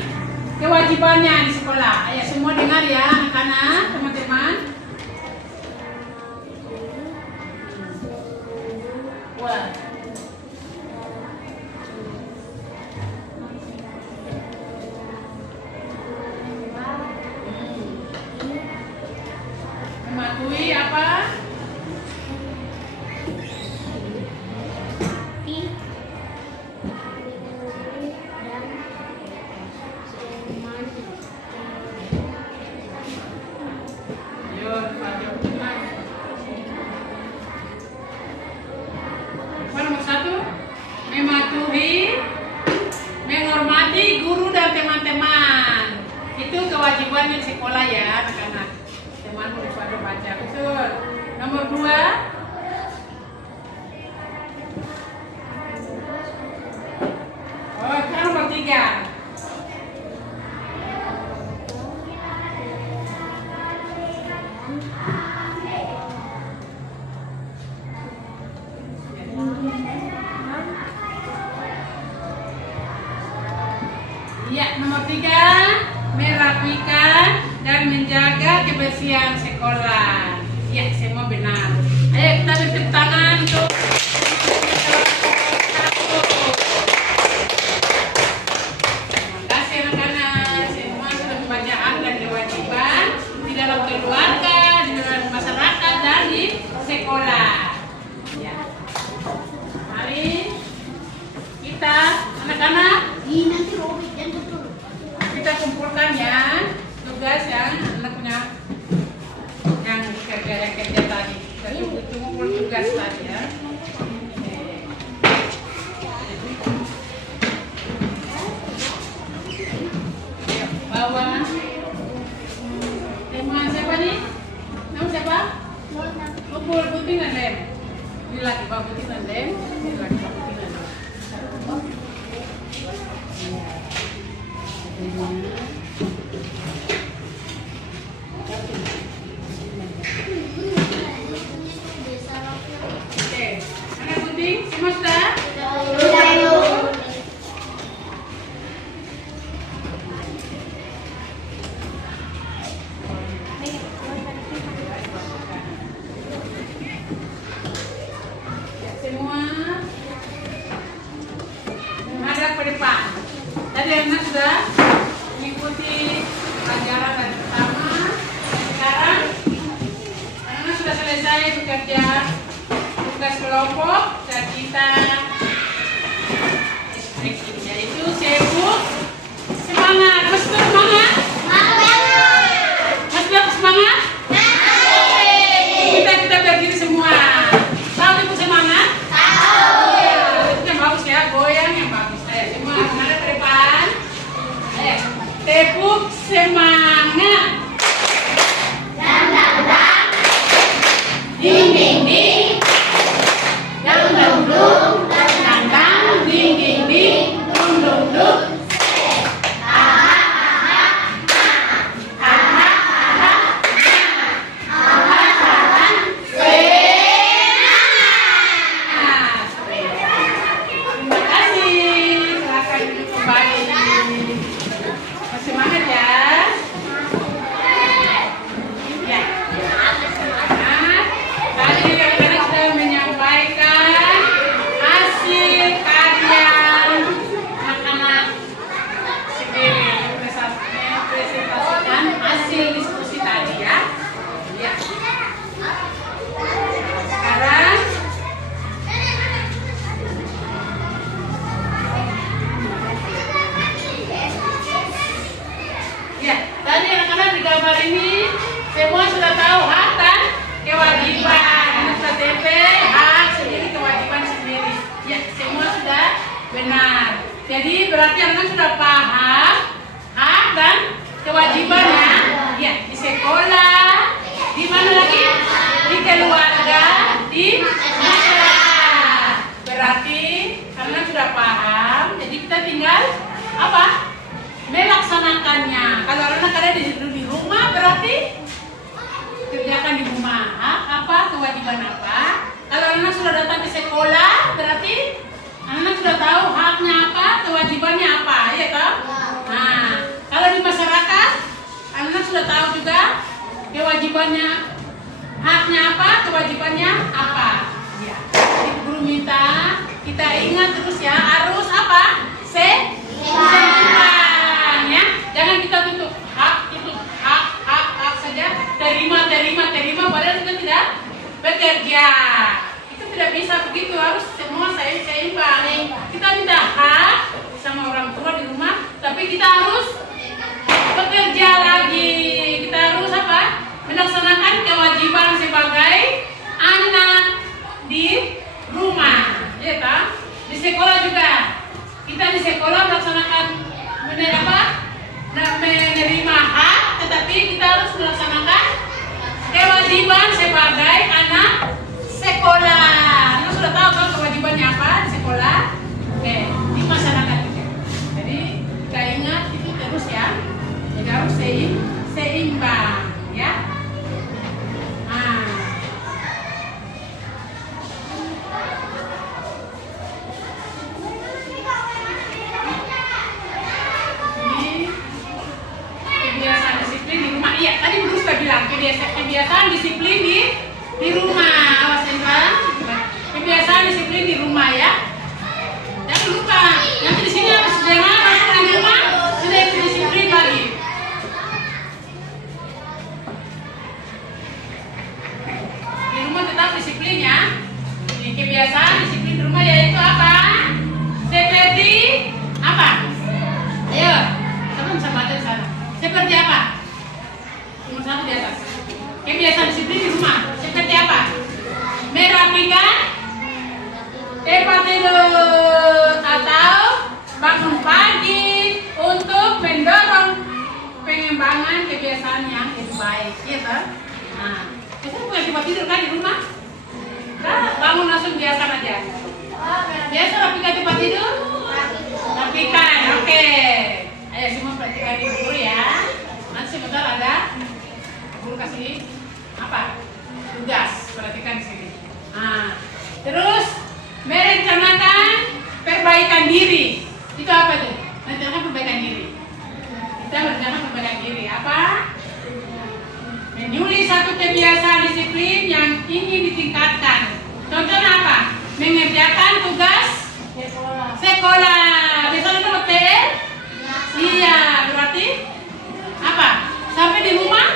kewajibannya di sekolah. Ayo semua dengar ya anak-anak, teman-teman. Wah. Mematuhi apa? Nomor satu, mematuhi, menghormati guru dan teman-teman. Itu kewajiban di sekolah ya anak-anak. Teman harus pada baca betul. Nomor dua, oh sekarang nomor tiga. Ya, nomor tiga, merapikan dan menjaga kebersihan sekolah. Ya, semua benar. Ayo kita tepuk tangan untuk terima kasih anak-anak. lagi babutinan Den, ini lagi babutinan. Oke, anak putih, semua sudah? Semua menghadap ke depan. Tadi anak sudah mengikuti pelajaran dari pertama. Sekarang anak sudah selesai bekerja tugas kelompok dan kita ekspresi, yaitu sibuk semangat. Mas Beb semangat? Mas Beb semangat? Kita berdiri semua. Tahu tipu semangat? Itu yang bagus ya, goyang yang bagus. Ayo semua menghadap ke depan. Ayo, tepuk semangat. Ding ding ding. Dang dang dong. Dang dang ding ding ding. Dum dum dum. Terima kasih. Silakan duduk kembali. Semangat ya. Ya. Semangat. Tadi anak-anak sudah menyampaikan hasil karya anak-anak sendiri, presentasikan hasil diskusi tadi ya. Ya. Sekarang ya, tadi anak-anak di gambar ini semua sudah tahu hak dan kewajiban. Anak sudah TP, hak sendiri, kewajiban sendiri. Ya, semua sudah benar. Jadi berarti anak sudah paham hak dan kewajibannya. Ya, di sekolah, di mana lagi? Di keluarga, di masyarakat. Berarti karena sudah paham, jadi kita tinggal apa? Melaksanakannya. Kalau anak ada di rumah berarti kerjakan di rumah. Hak apa? Kewajiban apa? Kalau anak sudah datang ke sekolah berarti anak sudah tahu haknya apa, kewajibannya apa, ya toh? Nah, kalau di masyarakat anak sudah tahu juga kewajibannya, haknya apa, kewajibannya apa. Ya. Jadi guru minta kita ingat terus ya, harus apa? Seimbang ya. Jangan kita tutup hak saja, terima padahal kita tidak bekerja. Itu tidak bisa begitu, harus semua seimbang. Kita minta hak sama orang tua di rumah, tapi kita harus bekerja lagi. Kita harus apa? Melaksanakan kewajiban sebagai anak di rumah. Ya kan? Di sekolah juga. Kita di sekolah melaksanakan menerima hak, tetapi kita harus melaksanakan kewajiban sebagai anak sekolah. Anda sudah tahu kan kewajibannya apa di sekolah? Oke, di masyarakat juga. Jadi kita ingat itu terus ya. Jadi harus seimbang ya. Kebiasaan disiplin di rumah. Iya, tadi Guru sudah bilang kebiasaan disiplin di rumah. Awas Indra. Kebiasaan disiplin di rumah ya. Jangan lupa. Nanti di sini harus dengar di rumah sudah disiplin lagi. Di rumah tetap disiplin ya. Jadi kebiasaan disiplin di rumah yaitu apa? Seperti apa? Ayo, kamu bisa baca di sana. Seperti apa? Nomor 1 di atas. Kebiasaan disiplin di rumah seperti apa? Merapikan tempat tidur atau bangun pagi untuk mendorong pengembangan kebiasaan yang lebih baik, ya kan? Nah, kita punya tempat tidur kan di rumah? bangun langsung biasa aja. Biasa rapikan tempat tidur. Rapikan, oke. Ayo semua perhatikan di guru ya. Nanti sebentar ada guru kasih apa? Tugas. Perhatikan di sini. Nah, terus merencanakan perbaikan diri. Itu apa tuh? Rencanakan perbaikan diri. Kita merencanakan perbaikan diri. Apa? Menyulis satu kebiasaan disiplin yang ingin ditingkatkan. Contohnya apa? Mengerjakan tugas sekolah. Misalnya itu PR? Iya, berarti apa? Sampai di rumah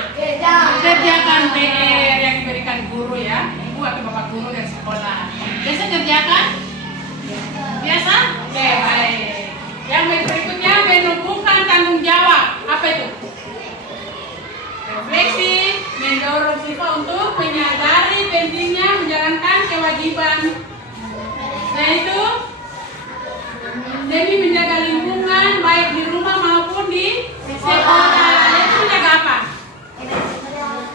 kerjakan PR yang diberikan guru ya, ibu atau bapak guru dari sekolah. Biasa kerjakan? Biasa? Oke, baik. Yang berikutnya menumbuhkan tanggung jawab. Apa itu? Refleksi, mendorong siswa untuk menyadari pentingnya menjalankan kewajiban. Yaitu demi menjaga lingkungan baik di rumah maupun di sekolah. Itu menjaga apa?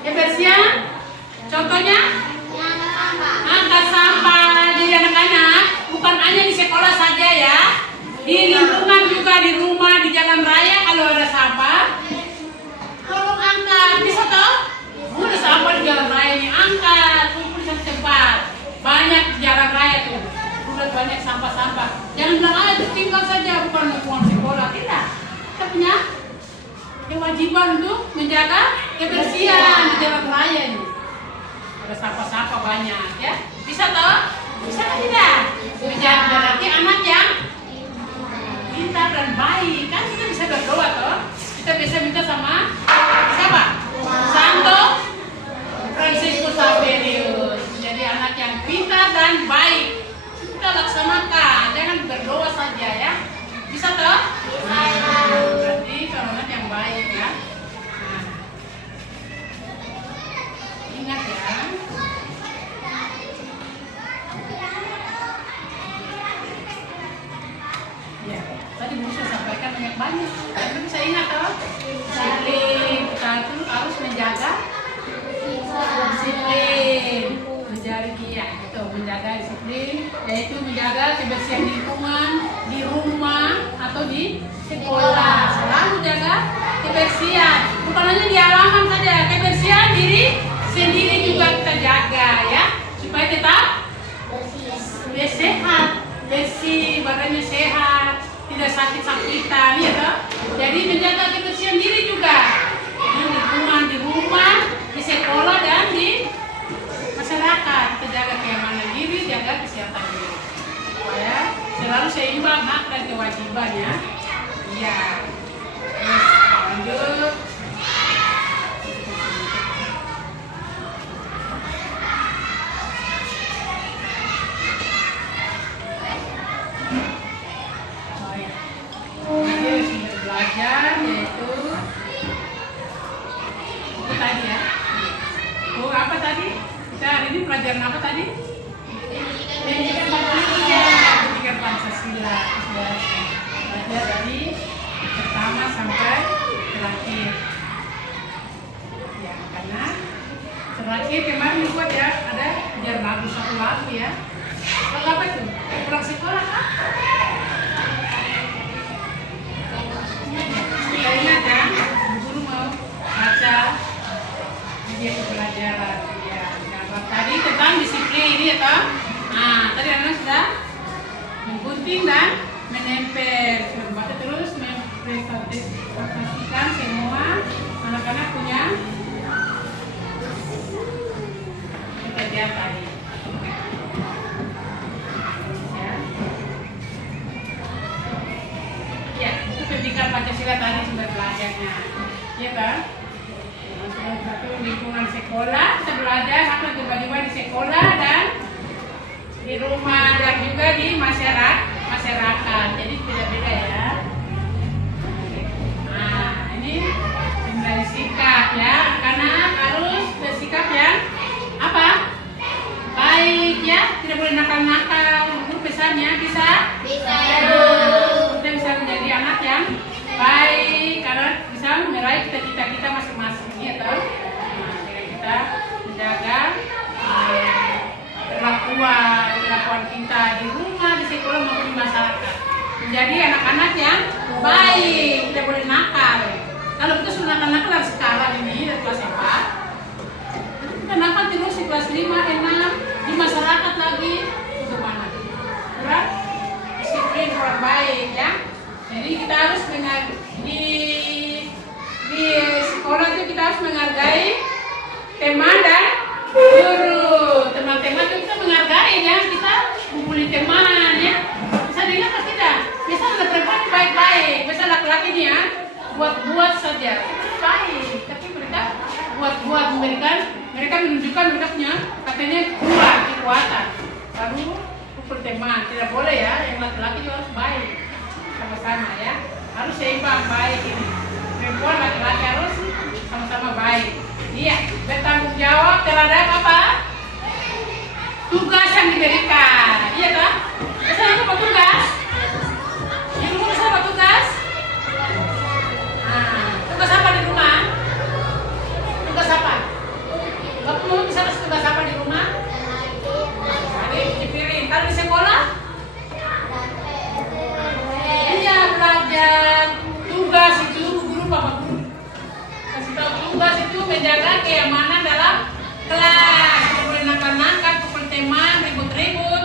Kebersihan. Contohnya angkat sampah. Jadi anak-anak bukan hanya di sekolah saja ya, di lingkungan juga, di rumah, di jalan raya kalau ada sampah tolong angkat. Bisa toh? Udah sampah di jalan raya nih, angkat, kumpul di satu tempat. Banyak di jalan raya tuh, udah banyak sampah-sampah. Jangan bilang itu tinggal saja, bukan lingkungan sekolah. Tidak, kita punya kewajiban untuk menjaga kebersihan di jalan raya nih. Ada sampah-sampah banyak ya. Bisa toh? Bisa kan tidak? Menjadi berarti anak yang pintar dan baik. Kan kita bisa berdoa toh. Kita bisa minta sama siapa? Santo Fransiskus Xaverius. Jadi anak yang pintar dan baik. Kita laksanakan, jangan berdoa saja ya. Bisa toh? Berarti kalau anak yang baik ya. Nah. Ingat ya. Ya, tadi bisa sampaikan banyak. Kita bisa ingat toh? Disiplin, kita itu harus menjaga disiplin, menjaga disiplin, yaitu menjaga kebersihan lingkungan di rumah atau di sekolah. Selalu jaga kebersihan, bukan hanya di halaman saja, kebersihan diri sendiri juga kita jaga ya, supaya tetap sehat, bersih, badannya sehat, tidak sakit-sakitan ya toh. Jadi menjaga kebersihan diri juga, lingkungan di rumah, di sekolah dan di masyarakat. Kita jaga keamanan diri, jaga kesehatan diri supaya selalu seimbang hak dan kewajibannya. Iya. Lanjut. Belajar yaitu itu tadi ya. Oh, apa tadi? Kita hari ini pelajaran apa tadi? Pendidikan Pancasila. Belajar dari pertama sampai terakhir. Ya, karena terakhir kemarin buat ya ada biar lagu satu lagu ya. Lagu apa itu? Pulang sekolah kan? Kita ingat ya, guru mau baca video pelajaran ya. Tadi tentang disiplin ya toh. Nah, tadi anak sudah menggunting dan menempel. Membaca terus mempresentasikan semua anak-anak punya pekerjaan tadi. Ya, itu pendidikan Pancasila tadi sudah belajarnya, ya kan? Satu lingkungan sekolah, kita belajar apa kewajiban di sekolah dan di rumah dan juga di masyarakat. Jadi beda-beda ya. Nah, ini mengenai sikap ya, karena harus bersikap yang apa? Baik ya, tidak boleh nakal-nakal. Untuk pesannya bisa. Kita bisa menjadi anak yang baik karena bisa meraih cita-cita kita masing-masing ya toh. Nah, kita menjaga perilaku baik, tidak boleh nakal. Kalau kita sudah nakal dari sekarang ini dari kelas 4, kita nakal terus di kelas 5, 6, di masyarakat lagi, itu mana? Berat, disiplin orang baik ya. Jadi kita harus di sekolah itu kita harus menghargai teman dan guru. Teman-teman itu kita menghargai ya, kita kumpulin teman ya. Bisa dilihat atau tidak? Bisa ada perempuan baik-baik, bisa laki-laki nih ya, buat-buat saja, itu baik. Tapi mereka buat-buat mereka menunjukkan mereka punya katanya kuat, kekuatan. Baru pukul teman, tidak boleh ya. Yang laki-laki juga harus baik, sama-sama ya. Harus seimbang baik ini. Perempuan laki-laki harus sama-sama baik. Iya, bertanggung jawab terhadap apa? Tugas yang diberikan. Iya kan? Biasanya apa tugas? Di rumah bisa apa tugas? Nah, tugas apa di rumah? Tugas apa? Bapak mau bisa kasih tugas apa di rumah? Tadi cuci piring. Kalau di sekolah? Iya, belajar. Tugas itu guru bapak guru. Kasih tahu tugas itu menjaga keamanan dalam kelas. Tidak boleh nakal-nakal, pukul teman, ribut-ribut.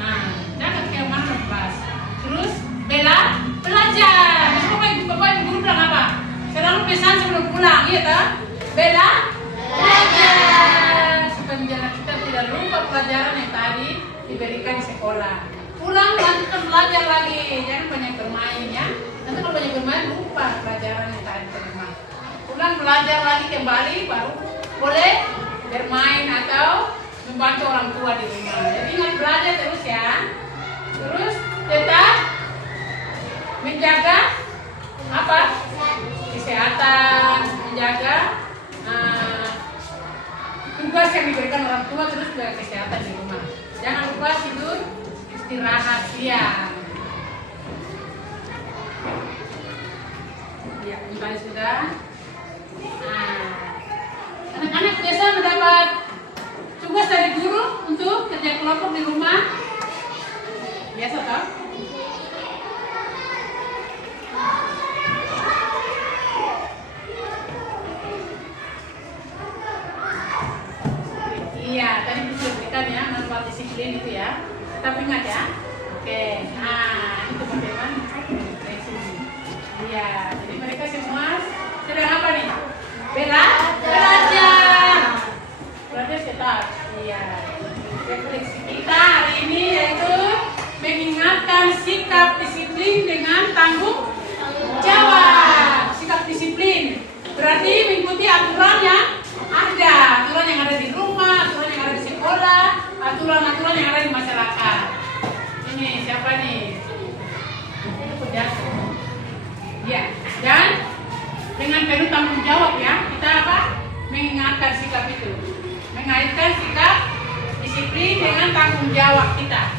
Nah, jaga keamanan kelas. Terus belajar. Terus bapak ibu guru bilang apa? Selalu pesan sebelum pulang, iya tak? Belajar. Supaya menjaga kita tidak lupa pelajaran yang tadi diberikan di sekolah. Pulang lanjutkan belajar lagi, jangan banyak bermain ya. Nanti kalau banyak bermain lupa pelajaran yang tadi terima. Pulang belajar lagi kembali baru boleh bermain atau membantu orang tua di rumah. Jadi ingat belajar terus ya. Terus tetap menjaga apa? Kesehatan, menjaga tugas yang diberikan orang tua, terus juga kesehatan di rumah. Jangan lupa tidur, istirahat siang. Ya, kembali sudah. Nah, anak-anak biasa mendapat tugas dari guru untuk kerja kelompok di rumah. Biasa toh? Iya, tadi disebutkan ya manfaat disiplin itu ya. Tapi ingat ya. Oke, nah itu teman-teman. Iya, jadi mereka semua sedang apa nih? Belajar. Belajar setat. Iya. Refleksi kita hari ini yaitu mengingatkan sikap disiplin dengan tanggung jawab. Sikap disiplin berarti mengikuti aturan yang ada, aturan yang ada di rumah, aturan yang ada di sekolah, aturan-aturan yang ada di masyarakat. Ini siapa nih? Ya, dan dengan penuh tanggung jawab ya, kita apa? Mengingatkan sikap itu, mengaitkan sikap disiplin dengan tanggung jawab kita.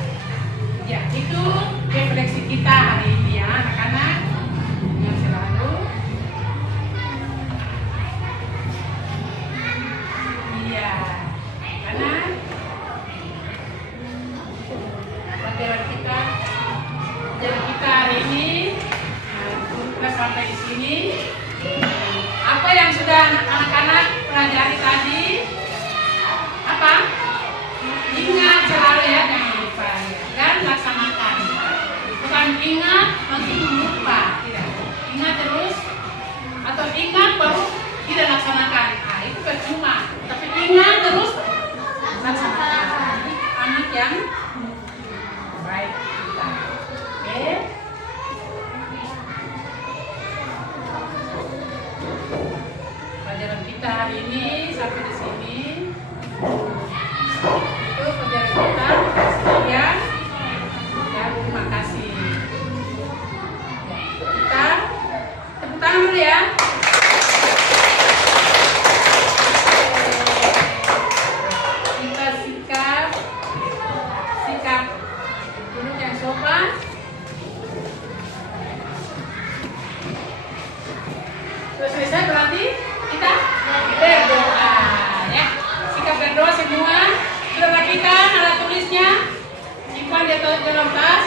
Ya, itu refleksi kita hari ini ya, anak-anak. Yang selalu. Iya, karena pelajaran kita hari ini kita sampai di sini. Apa yang sudah anak-anak pelajari tadi? Apa? Ingat selalu ya, jangan lupa dan laksanakan. Bukan ingat langsung lupa, tidak. Ingat terus atau ingat baru tidak laksanakan. Nah, itu percuma. Tapi ingat terus laksanakan. Anak yang baik kita. Oke. Pelajaran kita hari ini sampai di sini. Itu pelajaran kita. Sekian dan terima kasih. Kita tepuk tangan dulu ya. Kita sikap duduk yang sopan. Terus selesai berarti kita berdoa ya. Sikap berdoa semua sudah rapikan alat tulisnya, simpan di dalam tas.